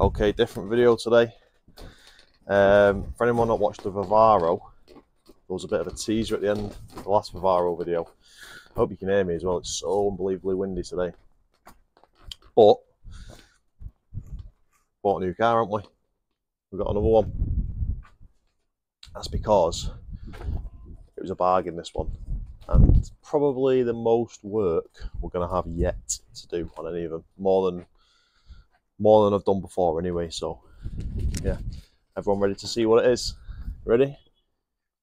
Okay, different video today. For anyone that watched the Vivaro, there was a bit of a teaser at the end of the last Vivaro video. I hope you can hear me as well. It's so unbelievably windy today. But bought a new car, haven't we? We've got another one. That's because it was a bargain, this one, and probably the most work we're going to have yet to do on any of them. More than I've done before anyway. So yeah, everyone ready to see what it is? Ready?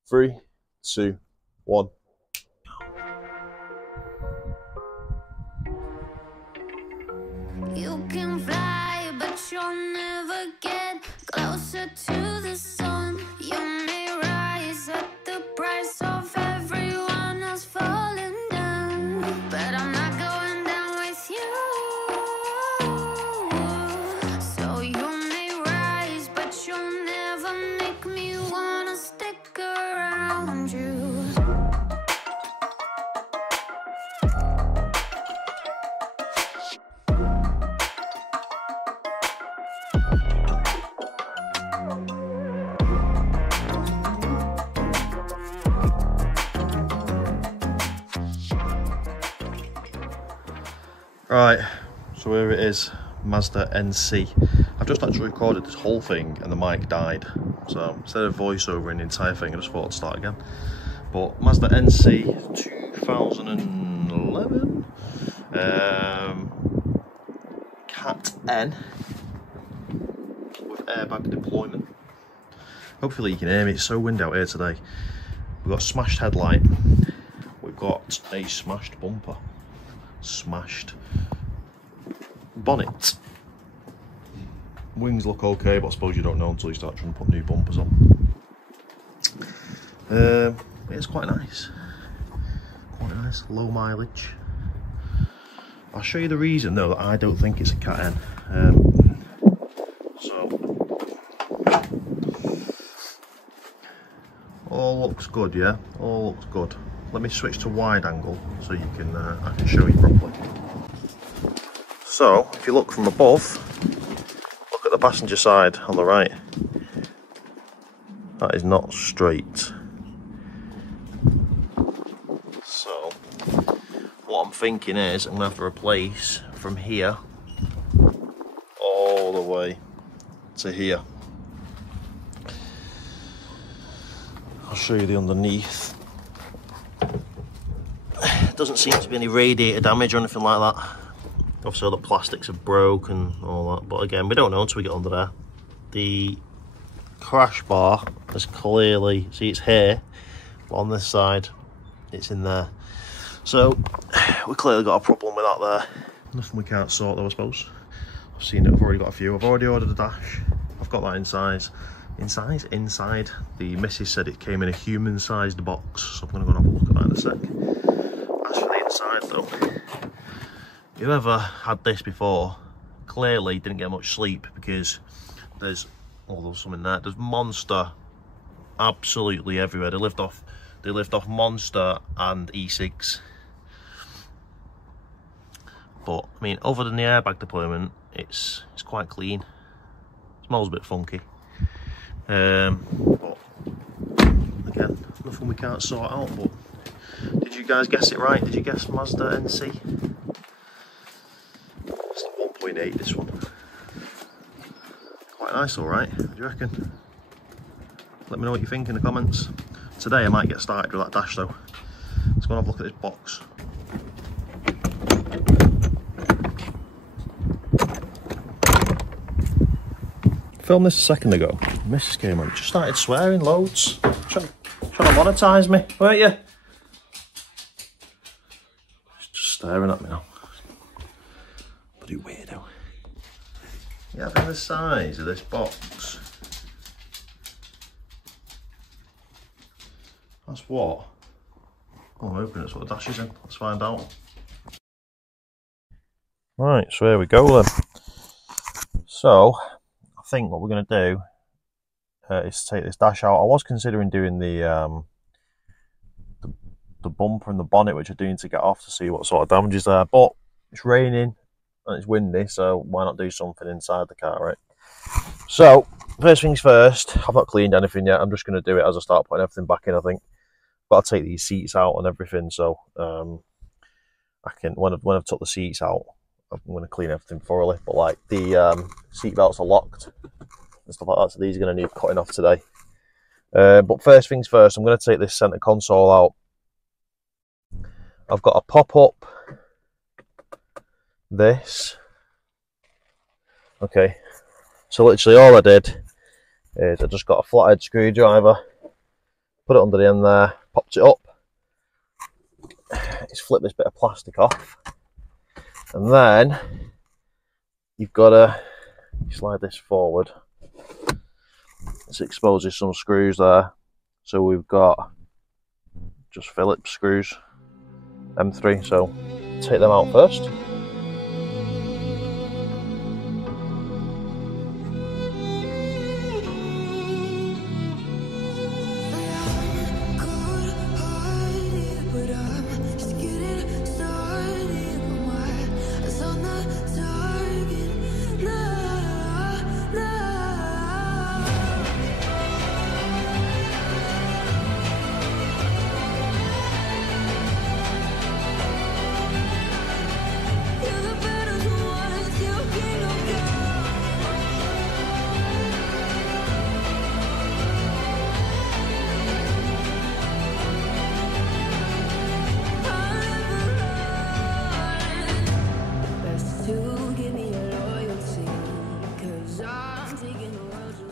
3, 2, 1. You can fly, but you'll never get closer to the sun. You may rise at the price of everyone else falling down, but I'm not going down with you. So you may rise, but you'll never make me wanna stick around you. Right, so here it is, Mazda NC. I've just actually recorded this whole thing and the mic died. So instead of voiceover in the entire thing, I just thought I'd start again. But Mazda NC 2011, Cat N with airbag deployment. Hopefully you can hear me, it's so windy out here today. We've got a smashed headlight, we've got a smashed bumper, smashed bonnet. Wings look okay, but I suppose you don't know until you start trying to put new bumpers on. It's quite nice, low mileage. I'll show you the reason though that I don't think it's a Cat N. So all looks good, yeah, all looks good. Let me switch to wide angle so you can I can show you properly. So if you look from above, look at the passenger side on the right. That is not straight. So what I'm thinking is I'm going to have to replace from here all the way to here. I'll show you the underneath. Doesn't seem to be any radiator damage or anything like that. Obviously all the plastics are broke and all that, but again, we don't know until we get under there. The crash bar is clearly, see, it's here, but on this side it's in there. So we clearly got a problem with that there. Nothing we can't sort though, I suppose. I've seen it, I've already got a few. I've already ordered a dash. I've got that inside. The missus said it came in a human sized box, so I'm gonna go and have a look at that in a sec. As for the inside though, whoever had this before clearly didn't get much sleep, because there's some in there. There's Monster absolutely everywhere. They lived off Monster and e-cigs. But I mean, other than the airbag deployment, it's quite clean. Smells a bit funky. But again, nothing we can't sort out. But did you guys guess it right? Did you guess Mazda NC? It's the 1.8, this one. Quite nice, alright. What do you reckon? Let me know what you think in the comments. Today I might get started with that dash though. Let's go and have a look at this box. Filmed this a second ago. Mrs. came on, just started swearing loads. Trying to monetize me, weren't you? Just staring at me now. Bloody weirdo. You having the size of this box? That's what? Oh, I'm hoping it's what the dash is in. Let's find out. Right, so here we go then. So I think what we're going to do is take this dash out. I was considering doing the bumper and the bonnet, which I do need to get off to see what sort of damage is there, but it's raining and it's windy, so why not do something inside the car, right? So, first things first, I've not cleaned anything yet. I'm just going to do it as I start putting everything back in, I think. Got to take these seats out and everything, so I can, when I've took the seats out, I'm going to clean everything thoroughly. But like the seat belts are locked and stuff like that, so these are going to need cutting off today. But first things first, I'm going to take this centre console out. I've got to pop up this. Okay, so literally all I did is I just got a flathead screwdriver, put it under the end there, popped it up, just flip this bit of plastic off, and then you've got to slide this forward. This exposes some screws there, so we've got just Phillips screws, M3, so take them out first.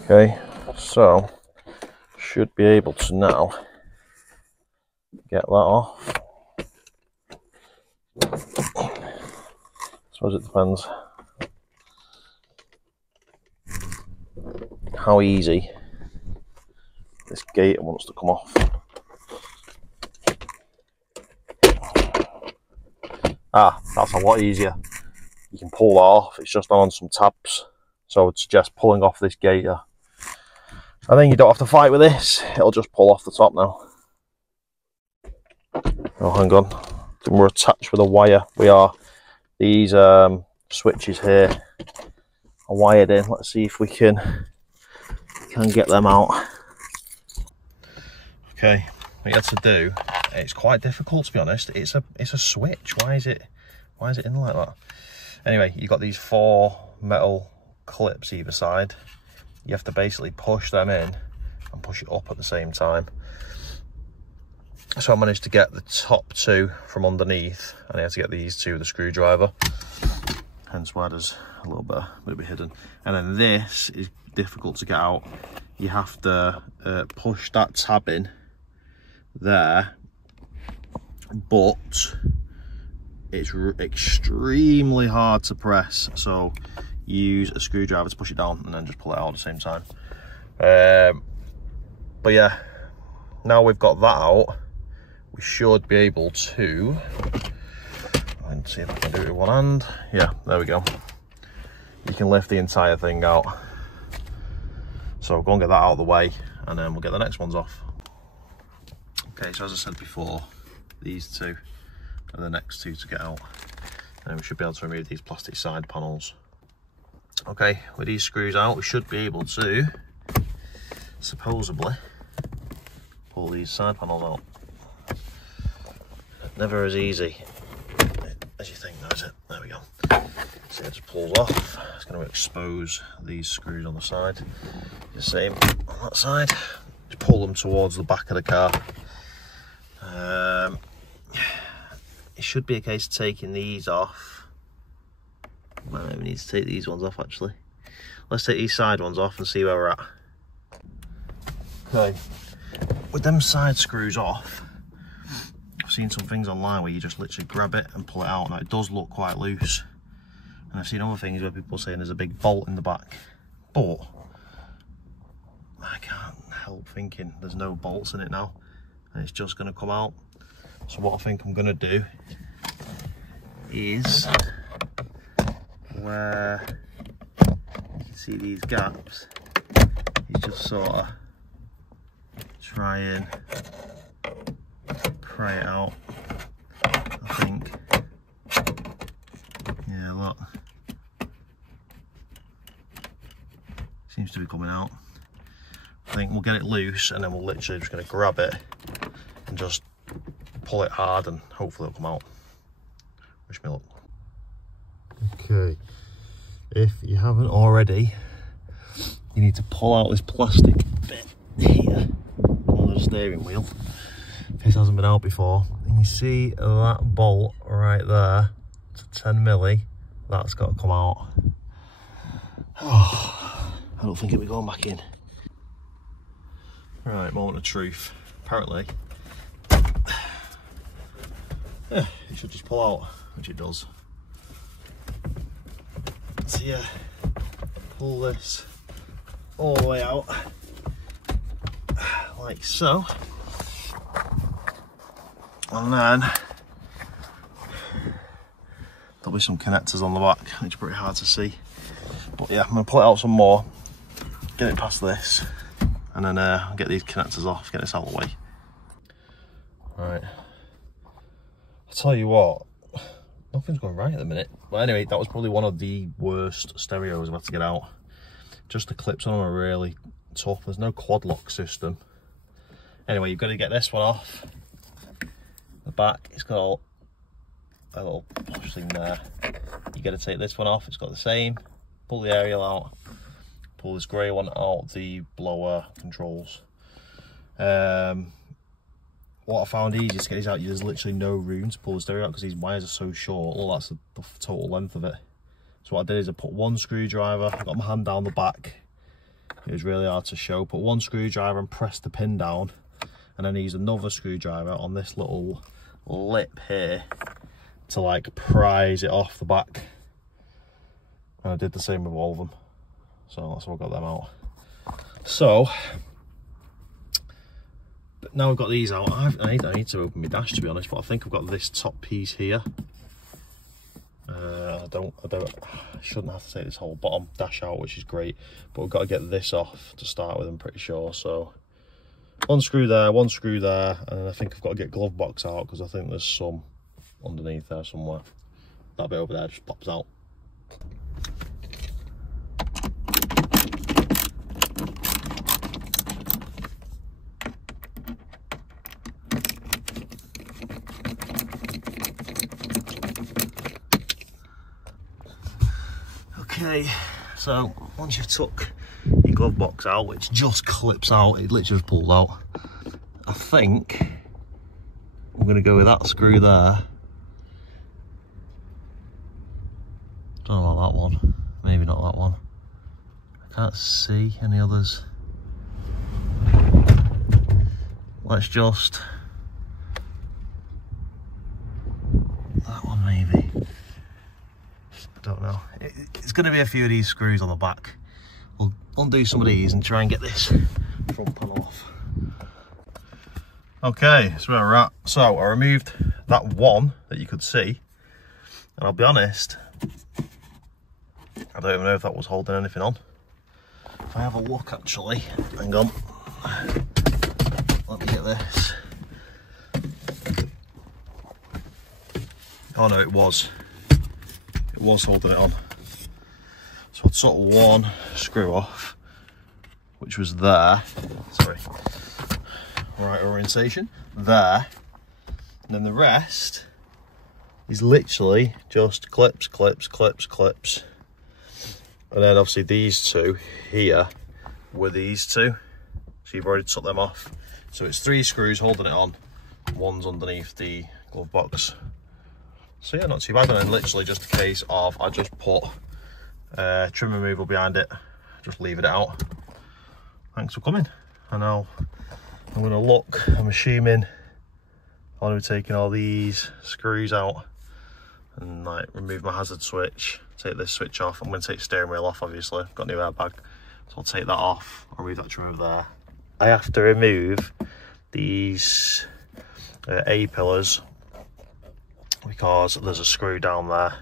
Okay, so should be able to now get that off. I suppose it depends how easy this gator wants to come off. Ah, that's a lot easier. You can pull that off, it's just on some tabs. So I would suggest pulling off this gator. And then you don't have to fight with this, it'll just pull off the top now. Oh, hang on. We're attached with a wire. We are. These switches here are wired in. Let's see if we can get them out. Okay, what you have to do, it's quite difficult to be honest. It's a switch. Why is it in like that? Anyway, you've got these 4 metal clips either side. You have to basically push them in and push it up at the same time. So I managed to get the top 2 from underneath, and I had to get these 2 with a screwdriver. Hence why there's a little bit hidden. And then this is difficult to get out. You have to push that tab in there, but it's extremely hard to press. So use a screwdriver to push it down and then just pull it out at the same time. But yeah, now we've got that out, we should be able to, let's see if I can do it with one hand. Yeah, there we go. You can lift the entire thing out. So we'll go and get that out of the way, and then we'll get the next ones off. Okay, so as I said before, these 2 are the next 2 to get out, and we should be able to remove these plastic side panels. Okay, with these screws out, we should be able to supposedly pull these side panels out. Never as easy as you think, though, is it? There we go. So it just pulls off. It's going to expose these screws on the side. The same on that side. Just pull them towards the back of the car. It should be a case of taking these off. Might maybe need to take these ones off actually. Let's take these side ones off and see where we're at. Okay, with them side screws off, I've seen some things online where you just literally grab it and pull it out. Now it does look quite loose, and I've seen other things where people are saying there's a big bolt in the back, but I can't help thinking there's no bolts in it now and it's just going to come out. So what I think I'm going to do is, where you can see these gaps, you just sort of try and pry it out, I think. Yeah, look. Seems to be coming out. I think we'll get it loose and then we're literally just going to grab it and just pull it hard and hopefully it'll come out. Wish me luck. Okay, if you haven't already, you need to pull out this plastic bit here on the steering wheel. If this hasn't been out before, and you see that bolt right there, it's a 10mm, that's got to come out. Oh, I don't think it'll be going back in. Right, moment of truth. Apparently, yeah, it should just pull out, which it does. So yeah, pull this all the way out, like so. And then there'll be some connectors on the back, which are pretty hard to see. But yeah, I'm going to pull it out some more, get it past this, and then get these connectors off, get this out of the way. Right, I'll tell you what, nothing's going right at the minute. But anyway, that was probably one of the worst stereos I've had to get out. Just the clips on them are really tough. There's no quad lock system. Anyway, you've got to get this one off. The back, it's got a little push thing there. You got to take this one off, it's got the same. Pull the aerial out, pull this grey one out, the blower controls. What I found easiest to get these out, there's literally no room to pull the stereo out because these wires are so short. Well, that's the total length of it. So what I did is I put one screwdriver, I got my hand down the back. It was really hard to show. Put one screwdriver and press the pin down, and then I used another screwdriver on this little lip here to like prise it off the back. And I did the same with all of them. So that's how I got them out. So, but now I've got these out, I need to open my dash to be honest, but I think I've got this top piece here. I shouldn't have to take this whole bottom dash out, which is great, but we've got to get this off to start with, I'm pretty sure. So one screw there, and I think I've got to get glove box out because I think there's some underneath there somewhere. That bit over there just pops out. Okay, so once you've took your glove box out, which just clips out, it literally just pulled out. I think I'm going to go with that screw there. Don't know about that one, maybe not that one. I can't see any others. Let's just, that one maybe. Don't know. It's going to be a few of these screws on the back. We'll undo some of these and try and get this front panel off. Okay, so where we're at. So I removed that one that you could see, and I'll be honest, I don't even know if that was holding anything on. If I have a look actually, hang on, let me get this. Oh no, it was holding it on. So I took one screw off, which was there, sorry, right orientation, there, and then the rest is literally just clips, and then obviously these two here were these two, so you've already took them off. So it's 3 screws holding it on, one's underneath the glove box. So yeah, not too bad. And then literally just a case of I just put trim removal behind it, just leaving it out. Thanks for coming. And now I'm going to look, I'm assuming I'm going to be taking all these screws out and like remove my hazard switch, take this switch off. I'm going to take the steering wheel off, obviously. I've got a new airbag, so I'll take that off. I'll remove that trim over there. I have to remove these A pillars because there's a screw down there.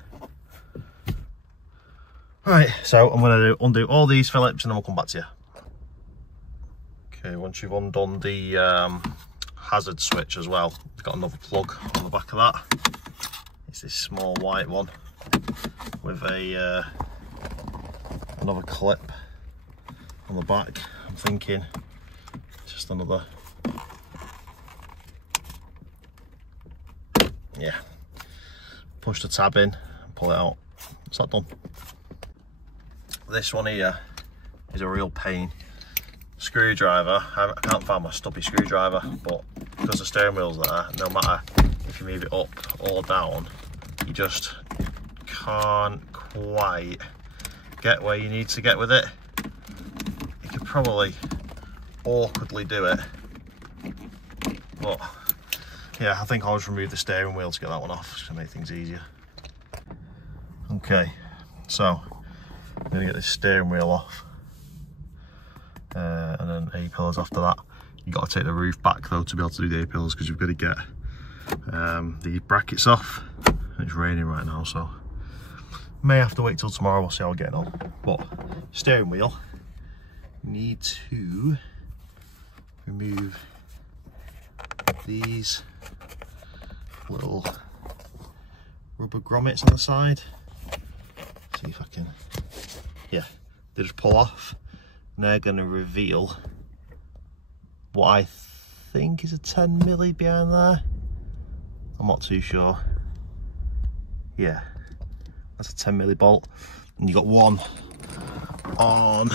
Right, so I'm going to undo all these Phillips and then we'll come back to you. Okay, once you've undone the hazard switch as well, you've got another plug on the back of that. It's this small white one with a another clip on the back, I'm thinking just another, yeah, push the tab in and pull it out. It's that done. This one here is a real pain. Screwdriver, I can't find my stubby screwdriver, but because the steering wheel's there, no matter if you move it up or down, you just can't quite get where you need to get with it. You could probably awkwardly do it, but yeah, I think I'll just remove the steering wheel to get that one off, just to make things easier. Okay, so I'm gonna get this steering wheel off. And then A-pillars after that. You've got to take the roof back though to be able to do the A-pillars, because you've got to get the brackets off. And it's raining right now, so may have to wait till tomorrow. We'll see how we're getting on. But steering wheel, need to remove these little rubber grommets on the side. See if I can, yeah, they just pull off. And they're going to reveal what I think is a 10mm behind there. I'm not too sure. Yeah, that's a 10mm bolt. And you got one on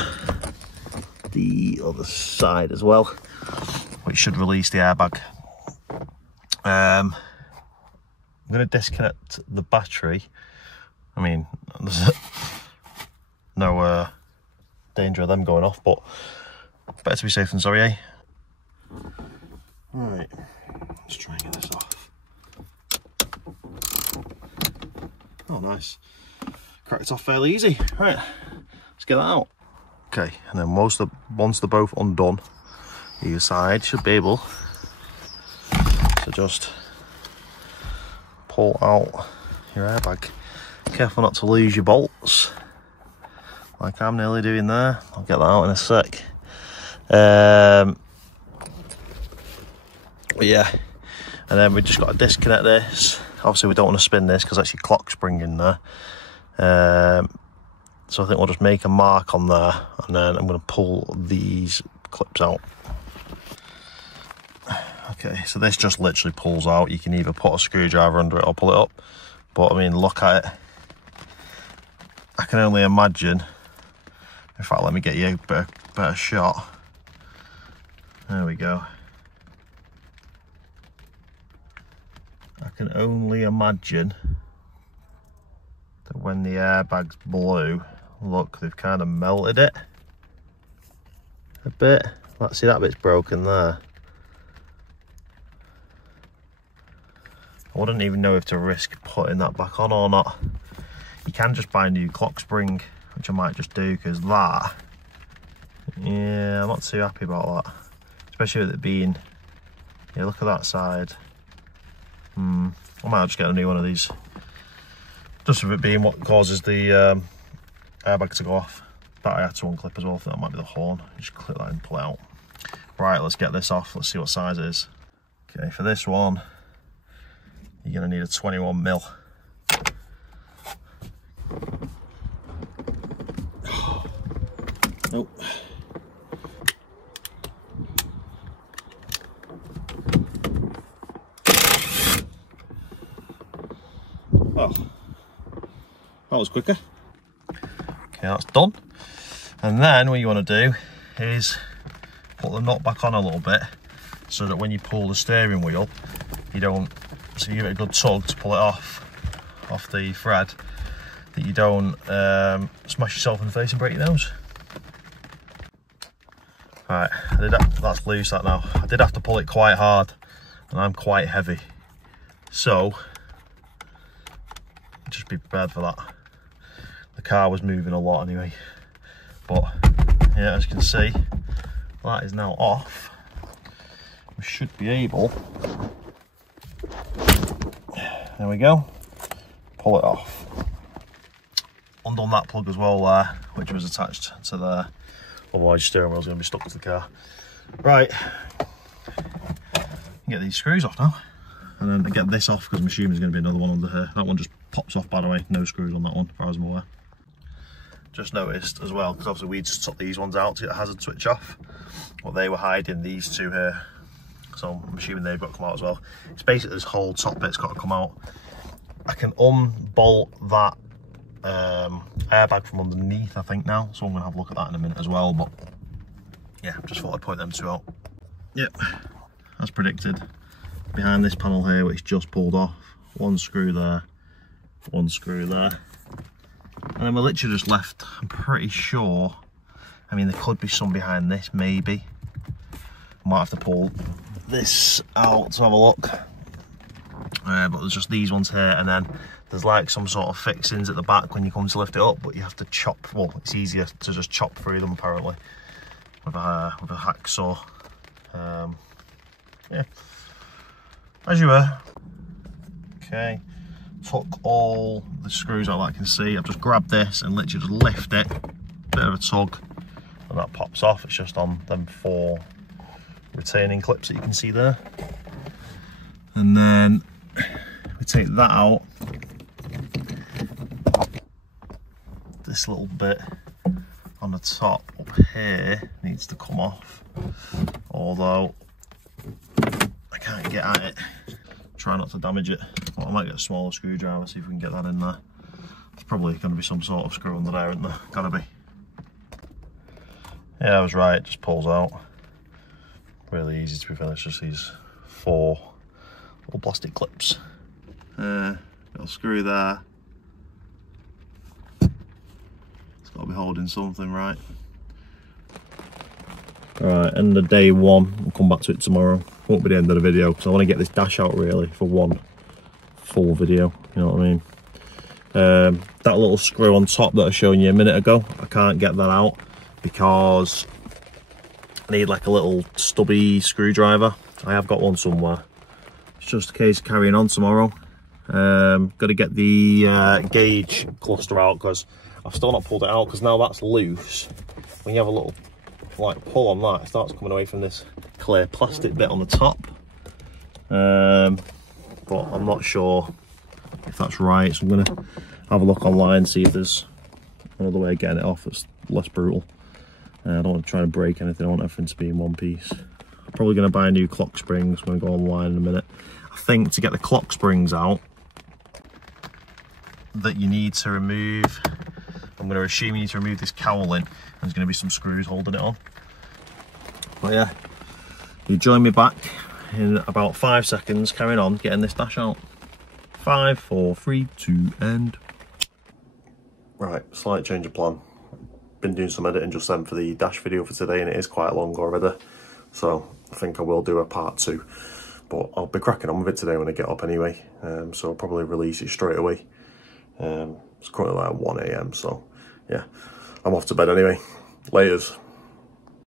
the other side as well, which should release the airbag. I'm going to disconnect the battery. I mean, there's no danger of them going off, but better to be safe than sorry, eh? Right, let's try and get this off. Oh, nice. Cracked it off fairly easy. Right, let's get that out. Okay, and then once they're both undone, either side should be able to just pull out your airbag. Careful not to lose your bolts, like I'm nearly doing there. I'll get that out in a sec. But yeah, and then we just got to disconnect this. Obviously we don't want to spin this because that's your clock spring in there. So I think we'll just make a mark on there, and then I'm going to pull these clips out. Okay, so this just literally pulls out. You can either put a screwdriver under it or pull it up, but I mean, look at it. I can only imagine. In fact, let me get you a better shot. There we go. I can only imagine that when the airbag's blue, look, they've kind of melted it a bit. Let's see, that bit's broken there. I wouldn't even know if to risk putting that back on or not. You can just buy a new clock spring, which I might just do, because that, yeah, I'm not too happy about that. Especially with it being, yeah, look at that side. I might just get a new one of these. Just with it being what causes the airbag to go off. But I had to unclip as well, I think that might be the horn. Just clip that and pull it out. Right, let's get this off, let's see what size it is. Okay, for this one, you're gonna need a 21mm. Nope. Well, that was quicker. Okay, that's done. And then what you want to do is put the nut back on a little bit, so that when you pull the steering wheel, you don't, so you give it a good tug to pull it off the thread, that you don't smash yourself in the face and break your nose. Right, that's loose that now. I did have to pull it quite hard, and I'm quite heavy, so just be prepared for that. The car was moving a lot anyway, but yeah, as you can see, that is now off. We should be able, there we go, pull it off. Undone that plug as well there, which was attached to there, otherwise your steering wheel's going to be stuck to the car. Right, get these screws off now, and then get this off, because I'm assuming there's going to be another one under here. That one just pops off, by the way, no screws on that one, as far as I'm aware. just noticed as well, because obviously we just took these ones out to get the hazard switch off. Well, they were hiding these two here, so I'm assuming they've got to come out as well. It's basically this whole top bit's got to come out. I can unbolt that airbag from underneath, I think now, so I'm going to have a look at that in a minute as well. But yeah, just thought I'd point them two out. Yep, as predicted, behind this panel here, which just pulled off, one screw there, one screw there, and then we're literally just left, I'm pretty sure, I mean there could be some behind this maybe, might have to pull this out to have a look, but there's just these ones here, and then there's like some sort of fixings at the back when you come to lift it up, but you have to chop, well, it's easier to just chop through them apparently with a hacksaw. Yeah, as you were. Okay, took all the screws out that I can see. I've just grabbed this and literally just lift it, bit of a tug, and that pops off. It's just on them 4 retaining clips that you can see there. And then we take that out. This little bit on the top up here needs to come off, although I can't get at it. Try not to damage it. Well, I might get a smaller screwdriver, see if we can get that in there. There's probably going to be some sort of screw under there, isn't there? Gotta be. Yeah, I was right, it just pulls out. Really easy to be fair, it's just these 4 little plastic clips. Little screw there. It's got to be holding something, right? Alright, end of day 1. We'll come back to it tomorrow. Won't be the end of the video, because I want to get this dash out really for one full video, you know what I mean? That little screw on top that I was showing you a minute ago, I can't get that out because I need like a little stubby screwdriver. I have got one somewhere. It's just a case of carrying on tomorrow. Got to get the gauge cluster out, because I've still not pulled it out, because now that's loose. When you have a little like pull on that, it starts coming away from this clear plastic bit on the top. But I'm not sure if that's right, so I'm going to have a look online, see if there's another way of getting it off that's less brutal. I don't want to try to break anything, I want everything to be in one piece. I'm probably going to buy new clock springs when I go online in a minute. I think to get the clock springs out, that you need to remove, I'm going to assume you need to remove this cowling, and there's going to be some screws holding it on. But yeah, you join me back in about 5 seconds, carrying on getting this dash out. 5, 4, 3, 2, and... Right, slight change of plan. Been doing some editing just then for the dash video for today, and it is quite long already, so I think I will do a part 2. But I'll be cracking on with it today when I get up anyway, so I'll probably release it straight away. It's currently like 1 AM, so yeah, I'm off to bed anyway. Laters.